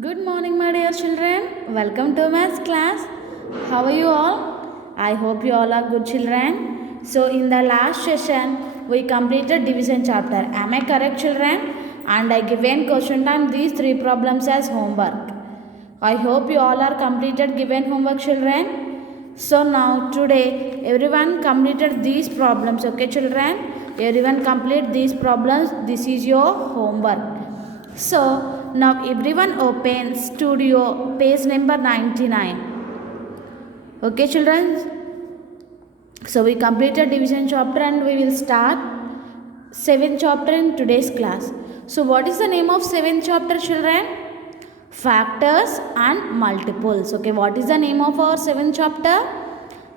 Good morning, my dear children. Welcome to maths class. How are you all? I hope you all are good children. So, in the last session, we completed division chapter. Am I correct, children? And I given question time these three problems as homework. I hope you all are completed given homework, children. So now today everyone completed these problems. Okay, children. Everyone complete these problems. This is your homework. So now everyone open studio page number 99. Okay, children. So we completed division chapter and we will start seventh chapter in today's class. So what is the name of seventh chapter, children? Factors and multiples. Okay, what is the name of our seventh chapter?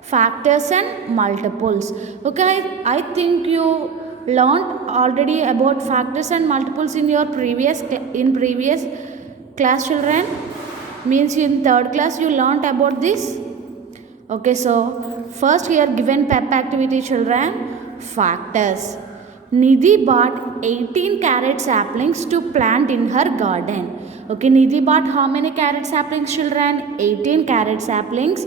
Factors and multiples. Okay, I think you learned already about factors and multiples in your previous class, children. Means in third class you learned about this. Okay, so first here given pep activity, children. Factors. Nidhi bought 18 carrot saplings to plant in her garden. Okay, Nidhi bought how many carrot saplings, children? 18 carrot saplings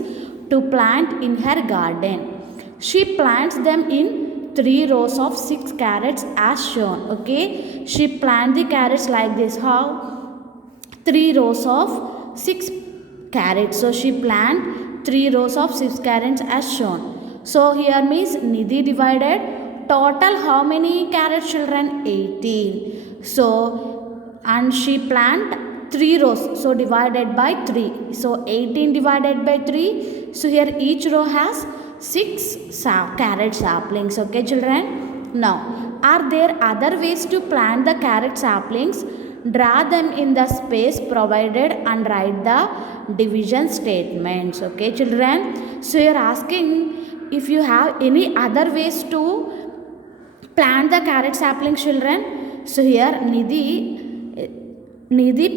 to plant in her garden. She plants them in 3 rows of 6 carrots as shown. Okay, she plant the carrots like this. How? 3 rows of 6 carrots. So she plant 3 rows of 6 carrots as shown. So here means Nidhi divided total how many carrots, children? 18. So and she plant 3 rows, so divided by 3. So 18 divided by 3. So here each row has 6 carrot saplings. Okay, children. Now, are there other ways to plant the carrot saplings? Draw them in the space provided and write the division statements. Okay, children. So you are asking if you have any other ways to plant the carrot saplings, children. So here Nidhi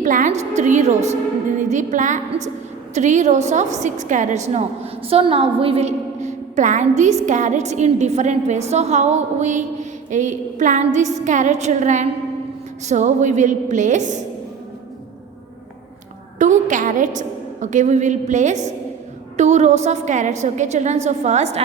plants 3 rows. Nidhi plants 3 rows of 6 carrots. No. So now we will plant these carrots in different ways. So how we plant these carrot, children? So we will place 2 carrots. Okay, we will place 2 rows of carrots. Okay, children. So first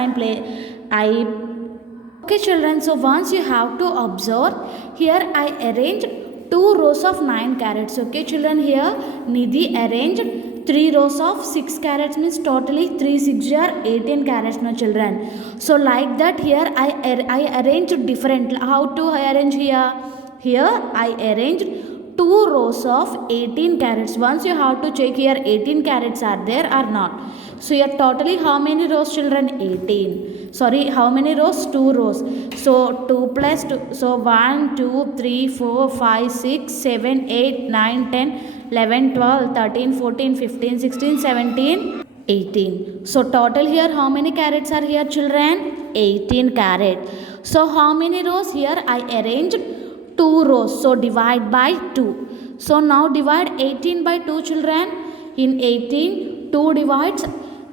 Okay, children, so once you have to observe, here I arrange 2 rows of 9 carrots. Okay, children, here Nidhi arranged 3 rows of 6 carrots, means totally 3 6 are 18 carrots, no, children. So like that here I arranged different. How to arrange here? Here I arranged 2 rows of 18 carrots. Once you have to check here 18 carrots are there or not. So here totally how many rows, children? 18. Sorry, how many rows? 2 rows. So 2 plus 2. So 1, 2, 3, 4, 5, 6, 7, 8, 9, 10, 11, 12, 13, 14, 15, 16, 17, 18. So total here how many carrots are here, children? 18 carrots. So how many rows? Here I arranged 2 rows. So divide by 2. So now divide 18 by 2, children. In 18, 2 divides.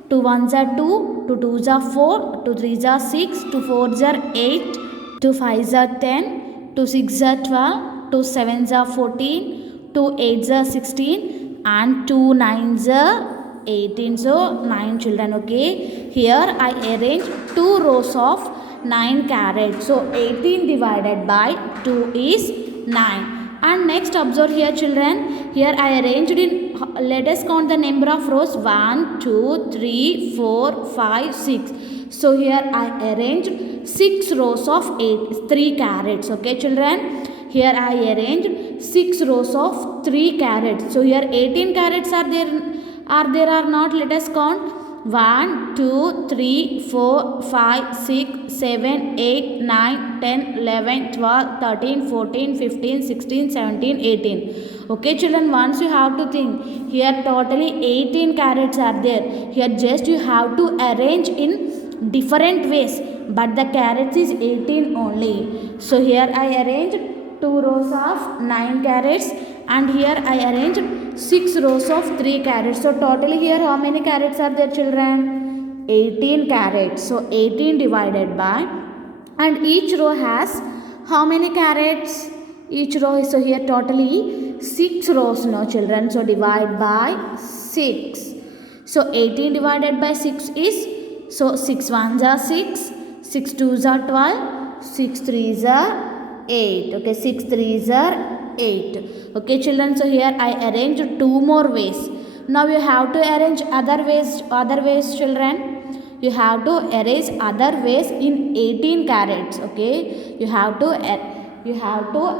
2 1s are 2, 2 2s are 4, 2 3s are 6, 2 4s are 8, 2 5s are 10, 2 6s are 12, 2 7s are 14, 2 8s are 16 and 2 9s are 18. So 9 children. Okay, here I arrange 2 rows of 9 carrots. So 18 divided by 2 is 9. And next observe here, children. Here I arranged in, let us count the number of rows. 1 2 3 4 5 6. So here I arranged 6 rows of 3 carrots. Okay, children. Here I arranged 6 rows of 3 carrots. So here 18 carrots are there or not? Let us count. 1 2 3 4 5 6 7 8 9 10 11 12 13 14 15 16 17 18. Okay, children, once you have to think here totally 18 carrots are there. Here just you have to arrange in different ways, but the carrots is 18 only. So here I arranged 2 rows of 9 carrots and here I arranged 6 rows of 3 carrots. So totally here how many carrots are there, children? 18 carrots. So 18 divided by, and each row has how many carrots? Each row, so here totally 6 rows, no children. So divide by 6. So 18 divided by 6 is, so 6 ones are 6, 6 twos are 12, 6 threes are 8. Okay, 6 threes are 8. Okay children, so here I arranged 2 more ways. Now you have to arrange other ways children. You have to arrange other ways in 18 carats. Okay, you have to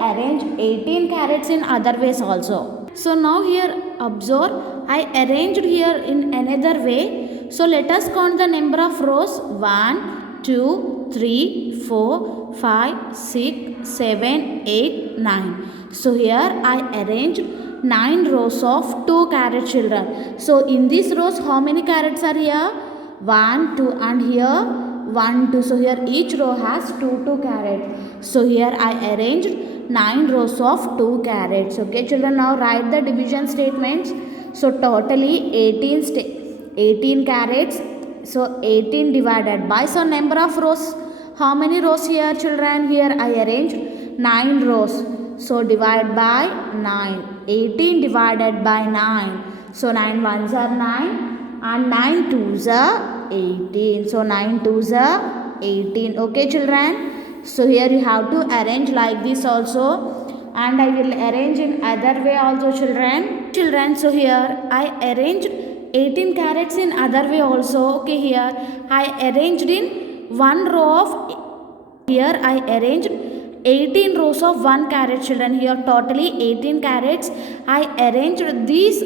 arrange 18 carats in other ways also. So now here observe, I arranged here in another way. So let us count the number of rows. 1 2 3 4 5 6 7 8 9. So here I arranged 9 rows of 2 carat children. So in these rows how many carats are here? 1 2 and here 1 2. So here each row has 2 carats. So here I arranged 9 rows of 2 carats. Okay children, now write the division statements. So totally 18 carats. So 18 divided by, so number of rows, how many rows here children? Here I arranged 9 rows. So divide by 9. 18 divided by 9. So 9 ones are 9 and 9 twos are 18. So 9 twos are 18. Okay children. So here you have to arrange like this also, and I will arrange in other way also children. So here I arranged 18 carats in other way also. Okay, here I arranged in one row of, here I arranged 18 rows of 1 carat children. Here totally 18 carats. I arranged these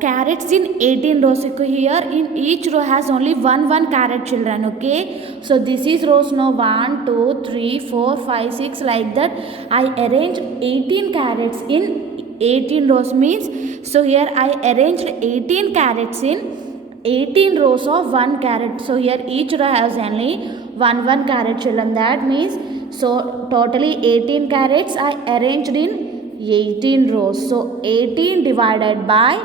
carats in 18 rows. Here in each row has only one carat children. Okay, so this is rows, no, 1 2 3 4 5 6 like that. I arranged 18 carats in 18 rows means, so here I arranged 18 carats in 18 rows of 1 carat. So here each row has only one carat children. That means, so totally 18 carats I arranged in 18 rows. So 18 divided by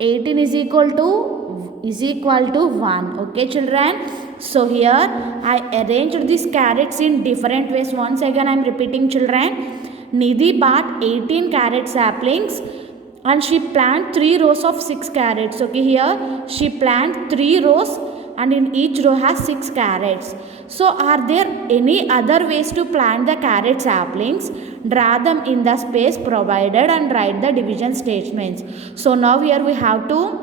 18 is equal to 1. Okay children, so here I arranged these carats in different ways. Once again I am repeating children. Nidhi bought 18 carat saplings and she planted 3 rows of 6 carats. Okay, here she planted 3 rows and in each row has 6 carats. So are there any other ways to plant the carat saplings? Draw them in the space provided and write the division statements. So now here we have to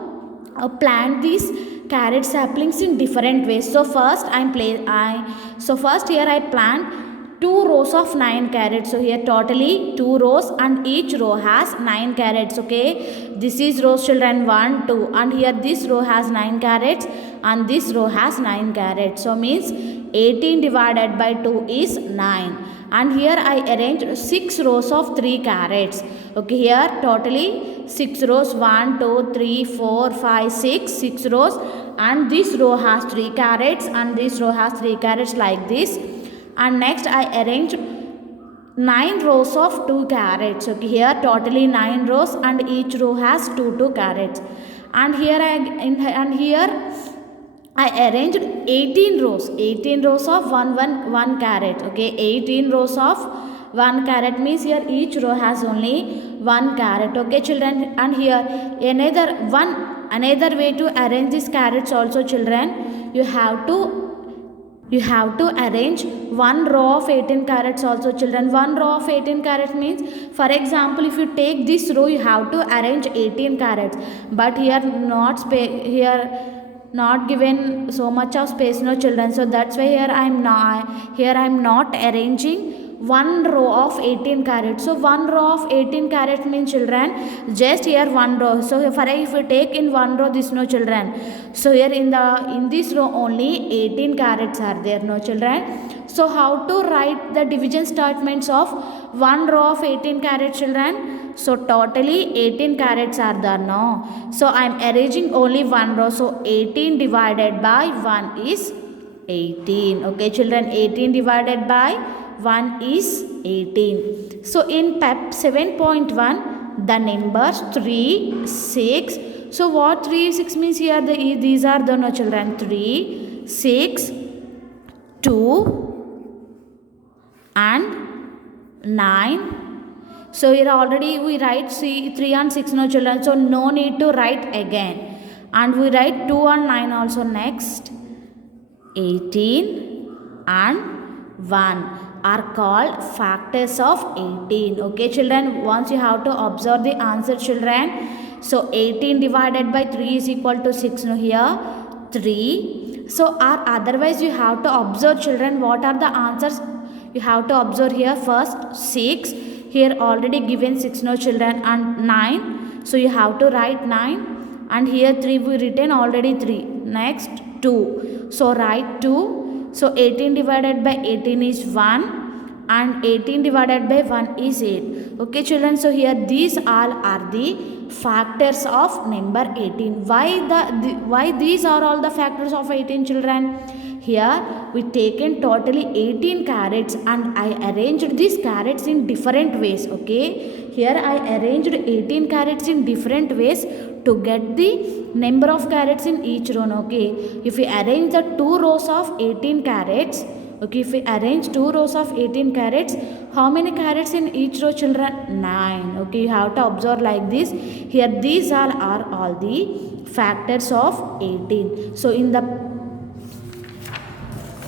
plant these carat saplings in different ways. So first here I plant 2 rows of 9 carats. So here totally 2 rows and each row has 9 carats. Okay, this is rows children 1 2, and here this row has 9 carats and this row has 9 carats. So means 18 divided by 2 is 9, and here I arranged 6 rows of 3 carats. Okay, here totally 6 rows, 1 2 3 4 5 6 rows, and this row has 3 carats and this row has 3 carats like this. And next I arranged 9 rows of 2 carats. Okay, here totally 9 rows and each row has 2 carats. And here I arranged 18 rows of 1 carat. Okay, 18 rows of 1 carat means here each row has only 1 carat. Okay children, and here another way to arrange these carats also children. You have to arrange 1 row of 18 carats also children. 1 row of 18 carats means, for example, if you take this row you have to arrange 18 carats, but here not given so much of space, no children. So that's why here I am not arranging 1 row of 18 carats. So 1 row of 18 carats means children, just here 1 row. So if you take in 1 row this, no children. So here in this row only 18 carats are there, no children. So how to write the division statements of 1 row of 18 carats children? So totally 18 carats are there, no. So I am arranging only 1 row. So 18 divided by 1 is 18. Okay children, 18 divided by 1 is 18. So in PEP 7.1, the numbers 3, 6. So what 3, 6 means here? These are the, no children, 3, 6, 2 and 9. So here already we write 3 and 6 no children, so no need to write again. And we write 2 and 9 also next. 18 and 1 are called factors of 18. Okay children, once you have to observe the answer children. So 18 divided by 3 is equal to 6 no here 3. So or otherwise you have to observe children what are the answers. You have to observe here first 6, here already given 6 no children, and 9, so you have to write 9, and here 3 we written already 3, next 2, so write 2. So 18 divided by 18 is 1 and 18 divided by 1 is 8. Okay children, so here these all are the factors of number 18. Why these are all the factors of 18 children? Here we taken totally 18 carrots and I arranged these carrots in different ways. Okay, here I arranged 18 carrots in different ways to get the number of carrots in each row. Okay, if we arrange the 2 rows of 18 carrots, okay, if we arrange 2 rows of 18 carrots, how many carrots in each row children? 9. Okay, you have to observe like this. Here these are all the factors of 18. So in the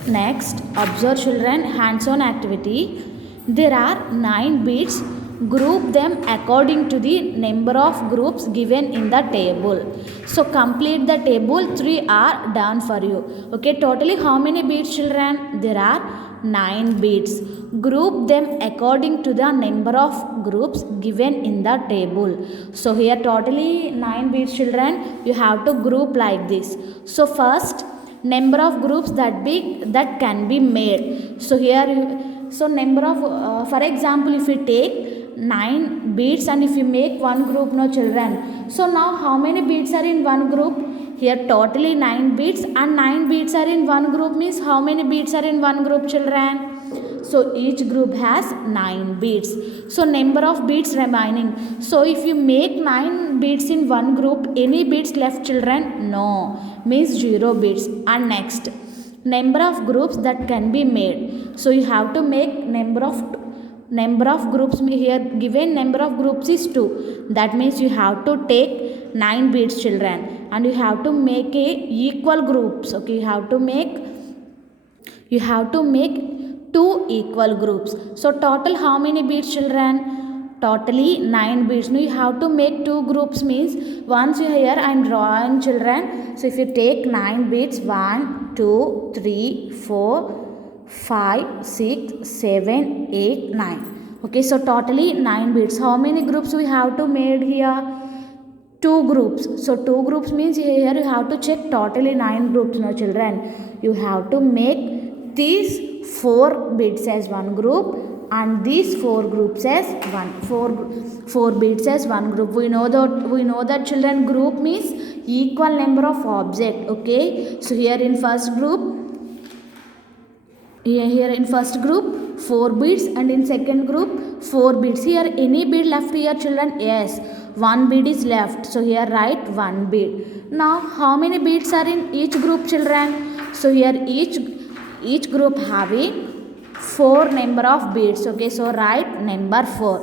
next, observe children, hands-on activity. There are 9 bits. Group them according to the number of groups given in the table. So complete the table. 3 are done for you. Okay, totally how many bits children? There are 9 bits. Group them according to the number of groups given in the table. So here totally 9 bits children. You have to group like this. So first, number of groups that can be made. So here number of for example, if you take 9 beads and if you make one group no children, so now how many beads are in one group? Here totally 9 beads and 9 beads are in one group means how many beads are in one group children? So each group has 9 beads. So number of beads remaining. So if you make 9 beads in one group, any beads left children? No, means 0 beads. And next, number of groups that can be made. So you have to make number of groups. Here given number of groups is 2. That means you have to take 9 beads children and you have to make equal groups. Okay, you have to make 2 equal groups. So total how many beads children? Totally 9 beads. Now you have to make 2 groups means once you here I am drawing children. So if you take 9 beads, 1, 2, 3, 4, 5, 6, 7, 8, 9. Okay, so totally 9 beads. How many groups we have to made here? 2 groups. So 2 groups means here you have to check totally 9 groups now children. You have to make these 4 beads as one group and these 4 groups as four beads as one group. We know that children, group means equal number of object. Okay, so here in first group 4 beads and in second group 4 beads. Here any bead left here children? Yes, 1 bead is left. So here write 1 bead. Now how many beads are in each group children? So here each group having 4 number of beads. Okay, so write number 4.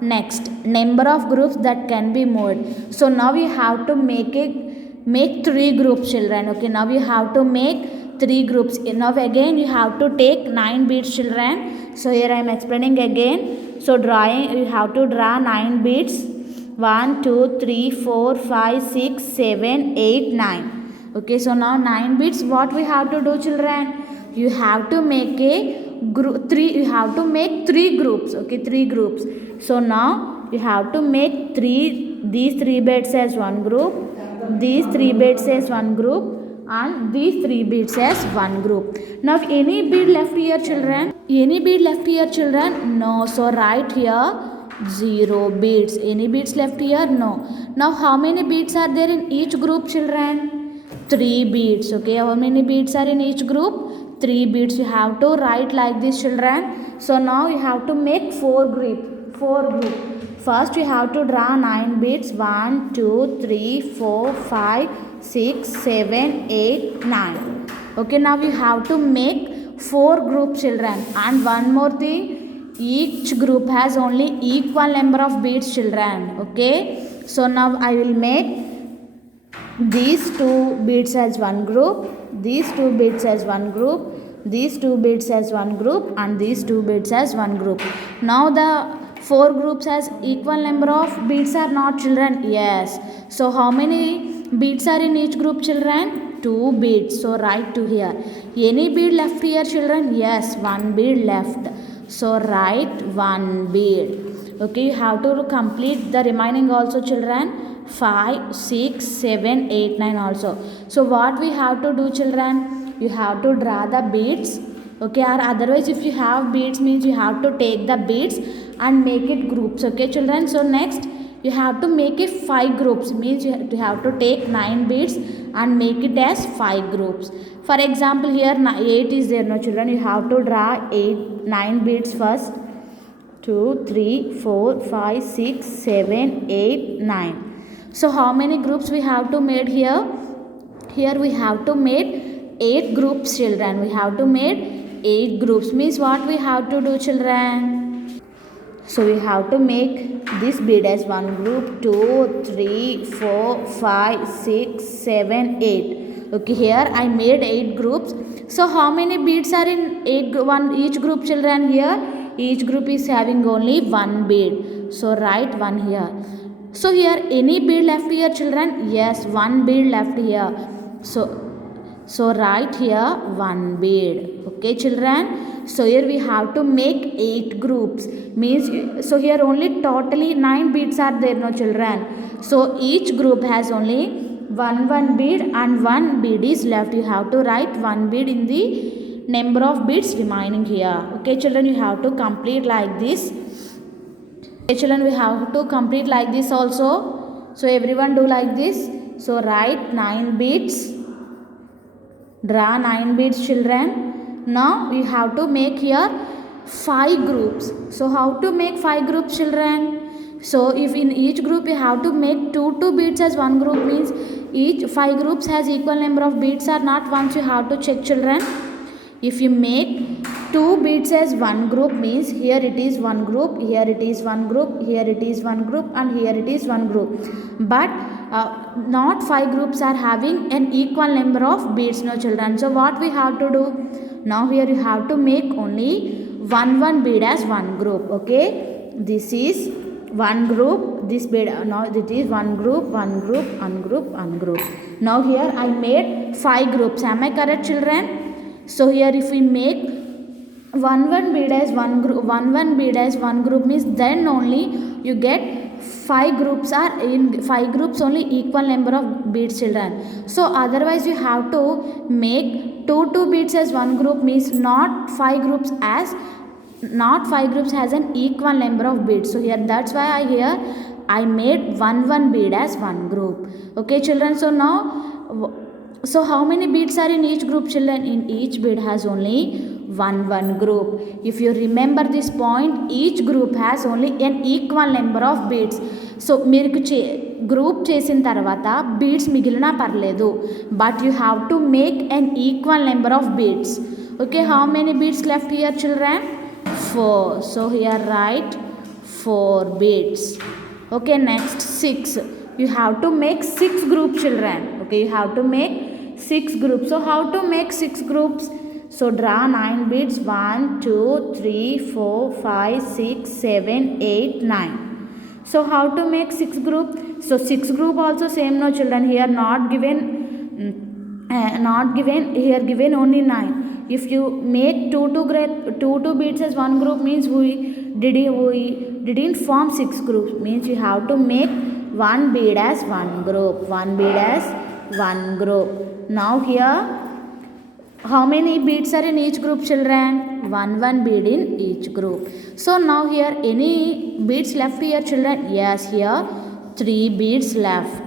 Next, number of groups that can be made. So now you have to make 3 groups children. Okay, now you have to make 3 groups. Now again you have to take 9 beads children. So here I am explaining again. So you have to draw 9 beads. 1, 2, 3, 4, 5, 6, 7, 8, 9. Okay, so now 9 beads. What we have to do children? You have to make you have to make 3 groups. Okay, 3 groups. So now you have to make these 3 beads as one group, these 3 beads as one group, and these 3 beads as one group. Now any bead left here children? No. So write here 0 beads. Any beads left here? No. Now how many beads are there in each group children? 3 beads. Okay, how many beads are in each group? 3 beads. You have to write like this children. So now you have to make 4 group. First you have to draw 9 beads. 1, 2, 3, 4, 5, 6, 7, 8, 9. Okay, now you have to make 4 groups children. And one more thing, each group has only equal number of beads, children. Okay, so now I will make these two beads as one group, these two beads as one group, these two beads as one group, and these two beads as one group. Now the four groups has equal number of beads or not, children? Yes. So how many beads are in each group, children? Two beads. So write to here. Any bead left here, children? Yes, one bead left. So write one bead. Okay, you have to complete the remaining also, children. 5, 6, 7, 8, 9 also. So what we have to do, children? You have to draw the beads. Okay, or otherwise if you have beads means you have to take the beads and make it groups. Okay, children. So next you have to make it 5 groups, means you have to take 9 beads and make it as 5 groups. For example, here 8 is there, no, children? You have to draw 9 beads first. 2, 3, 4, 5, 6, 7, 8, 9. So how many groups we have to make here? Here we have to make 8 groups, children. We have to make 8 groups, means what we have to do, children? So we have to make this bead as one group. 2, 3, 4, 5, 6, 7, 8. Okay, here I made 8 groups. So how many beads are in each group, children? Here each group is having only one bead. So write one here. So here any bead left here, children? Yes, one bead left here. So write here one bead. Okay, children. So here we have to make 8 groups. Means so here only totally 9 beads are there, no, children? So each group has only one bead and one bead is left. You have to write one bead in the number of beads remaining here. Okay, children, you have to complete like this. Okay, children, we have to complete like this also. So everyone do like this. So write 9 beads. Draw 9 beads, children. Now we have to make here 5 groups. So how to make 5 groups, children? So if in each group you have to make 2 beads as one group, means each 5 groups has equal number of beads or not, once you have to check, children. If you make 2 beads as one group, means here it is one group, here it is one group, here it is one group, and here it is one group. But not 5 groups are having an equal number of beads, no, children. So what we have to do? Now here you have to make only one bead as one group. Okay, this is one group, this bead. Now it is one group, one group, one group, one group. Now here I made 5 groups. Am I correct, children? So here if we make one bead as one group, one bead as one group, means then only you get 5 groups are in 5 groups only equal number of beads, children. So otherwise you have to make 2 beads as one group, means not 5 groups has an equal number of beads. So here that's why I made one bead as one group. Okay, children. So now, so how many beads are in each group, children? In each bead has only one group. If you remember this point, each group has only an equal number of beads. So మీరు group చేసిన తర్వాత beads మిగిలినా పర్లేదు, but you have to make an equal number of beads. Okay, how many beads left here, children? 4. So here write 4 beads. Okay, next 6. You have to make 6 groups, children. Okay, you have to make 6 groups. So how to make 6 groups? So draw 9 beads. 1, 2, 3, 4, 5, 6, 7, 8, 9. So how to make 6 group? So 6 group also same, no, children? Here not given, here given only 9. If you make 2 beads as one group, means we didn't form 6 groups, means you have to make 1 bead as one group, 1 bead as one group. Now here how many beads are in each group, children? One bead in each group. So now here any beads left here, children? Yes, here 3 beads left.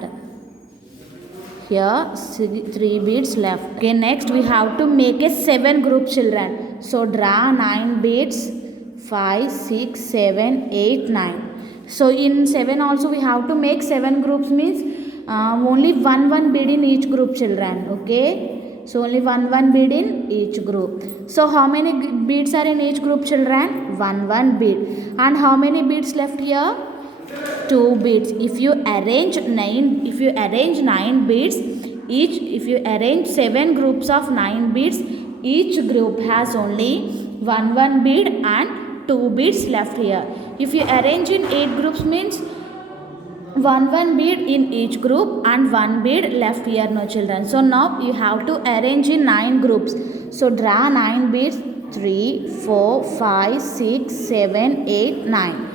Here 3 beads left. Okay, next we have to make a 7 group, children. So draw 9 beads. 5, 6, 7, 8, 9. So in 7 also we have to make 7 groups, means only one bead in each group, children. Okay, So only one bead in each group. So how many beads are in each group, children? One bead. And how many beads left here? 2 beads. If you arrange 9 beads, if you arrange 7 groups of 9 beads, each group has only one bead and 2 beads left here. If you arrange in 8 groups means one bead in each group and 1 bead left here, no children. So now you have to arrange in 9 groups. So draw 9 beads, 3, 4, 5, 6, 7, 8, 9.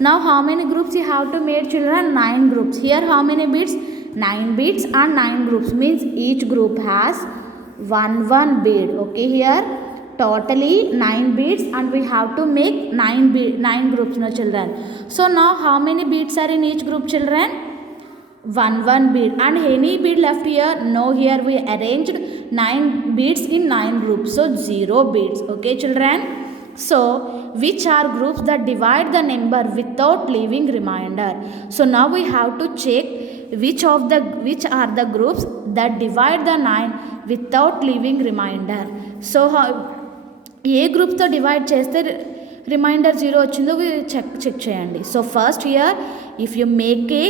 Now how many groups you have to make, children? 9 groups. Here how many beads? 9 beads and 9 groups means each group has one bead. Okay, here totally 9 beads and we have to make 9 groups, no children. So now how many beads are in each group, children? One bead. And any bead left here? No, here we arranged 9 beads in 9 groups, so 0 beads. Okay, children. So which are groups that divide the number without leaving remainder? So now we have to check which are the groups that divide the 9 without leaving remainder. So A గ్రూప్తో divide చేస్తే reminder 0 వచ్చిందో check చేయండి. So first here if you make a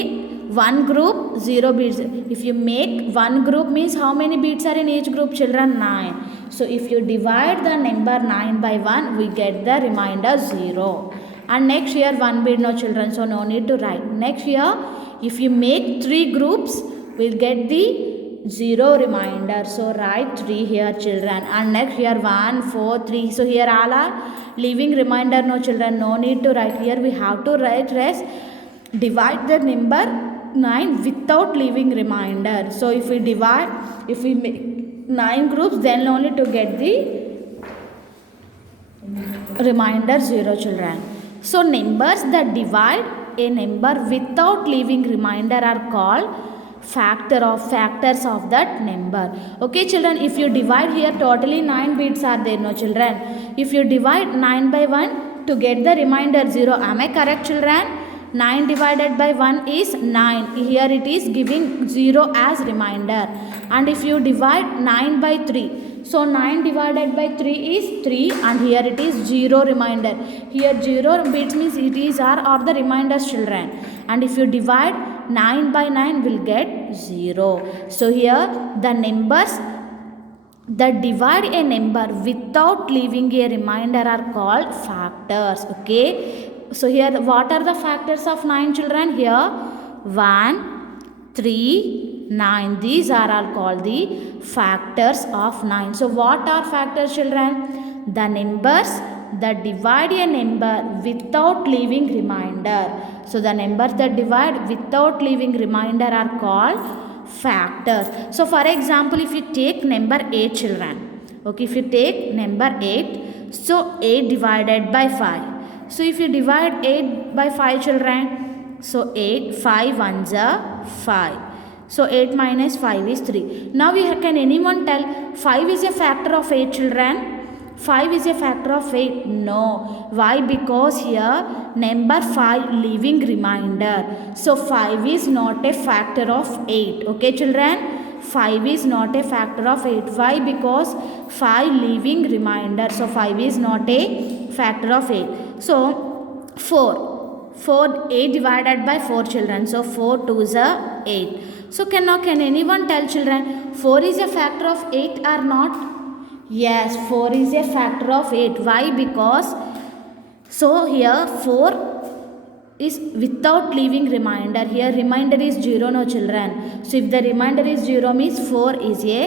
1 group 0 beads. If you make 1 group means how many beads are in each group, children? 9. So if you divide the number 9 by 1, we get the remainder 0. And next here 1 bead, no children, so no need to write. Next here if you make 3 groups, we'll get the 0 remainder, so write 3 here, children. And next here 1, 4, 3. So here all are leaving remainder, no children, no need to write. Here we have to write rest. Divide the number 9 without leaving remainder. So if we make 9 groups, then only to get the remainder 0, children. So numbers that divide a number without leaving remainder are called factors of that number. Okay, children, if you divide here totally 9 beads are there, no children. If you divide 9 by 1 to get the remainder 0, am I correct, children? 9 divided by 1 is 9. Here it is giving 0 as remainder. And if you divide 9 by 3, so 9 divided by 3 is 3 and here it is 0 remainder. Here 0 beads means it is are the reminders, children. And if you divide 9 by 9 will get 0. So here the numbers that divide a number without leaving a remainder are called factors. Okay. So here what are the factors of 9, children? Here 1, 3, 9. These are all called the factors of 9. So what are factors, children? The numbers that divide a number without leaving remainder. So the numbers that divide without leaving remainder are called factors. So for example, if you take number 8, children. Okay, if you take number 8, so 8 divided by 5. So if you divide 8 by 5, children, so 8, 5 ones are 5. So 8 minus 5 is 3. Now can anyone tell 5 is a factor of 8, children? 5 is a factor of 8? No. Why? Because here number 5 leaving remainder. So 5 is not a factor of 8. Okay, children? 5 is not a factor of 8. Why? Because 5 leaving remainder. So 5 is not a factor of 8. So 8 divided by 4, children. So 4 2s are 8. So can anyone tell, children, 4 is a factor of 8 or not? Yes, 4 is a factor of 8. Why? Because so here 4 is without leaving remainder. Here remainder is 0, no children. So if the remainder is 0 means 4 is a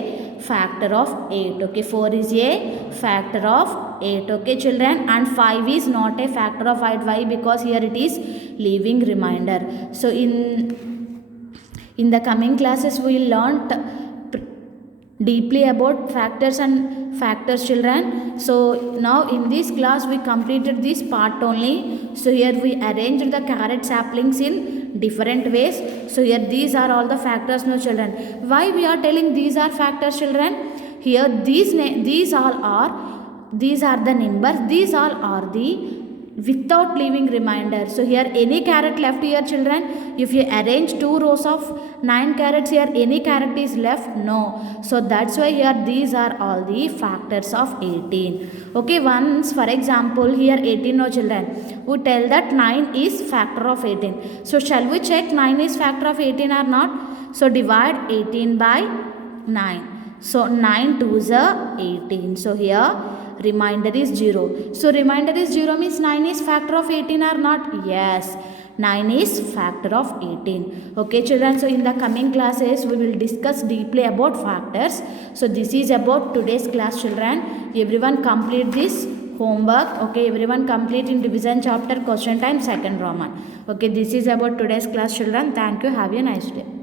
factor of 8. Okay, 4 is a factor of 8. Okay, children. And 5 is not a factor of 8. Why? Because here it is leaving remainder. So in the coming classes we will learn deeply about factors, children. So now in this class we completed this part only. So here we arranged the carrot saplings in different ways. So here these are all the factors, no children. Why we are telling these are factors, children? Here these are the numbers. These all are the without leaving remainder. So here any caret left here children, if you arrange 2 rows of 9 carets here, any caret is left? No. So that's why here these are all the factors of 18. Okay, once for example here 18 no children, we tell that 9 is factor of 18. So shall we check 9 is factor of 18 or not? So divide 18 by 9. So 9 2s are 18. So here remainder is 0. So remainder is 0 means 9 is factor of 18 or not? Yes, 9 is factor of 18. Okay children, so in the coming classes we will discuss deeply about factors. So this is about today's class children. Everyone complete this homework. Okay, everyone complete in division chapter question time second Roman. Okay, this is about today's class children. Thank you. Have a nice day.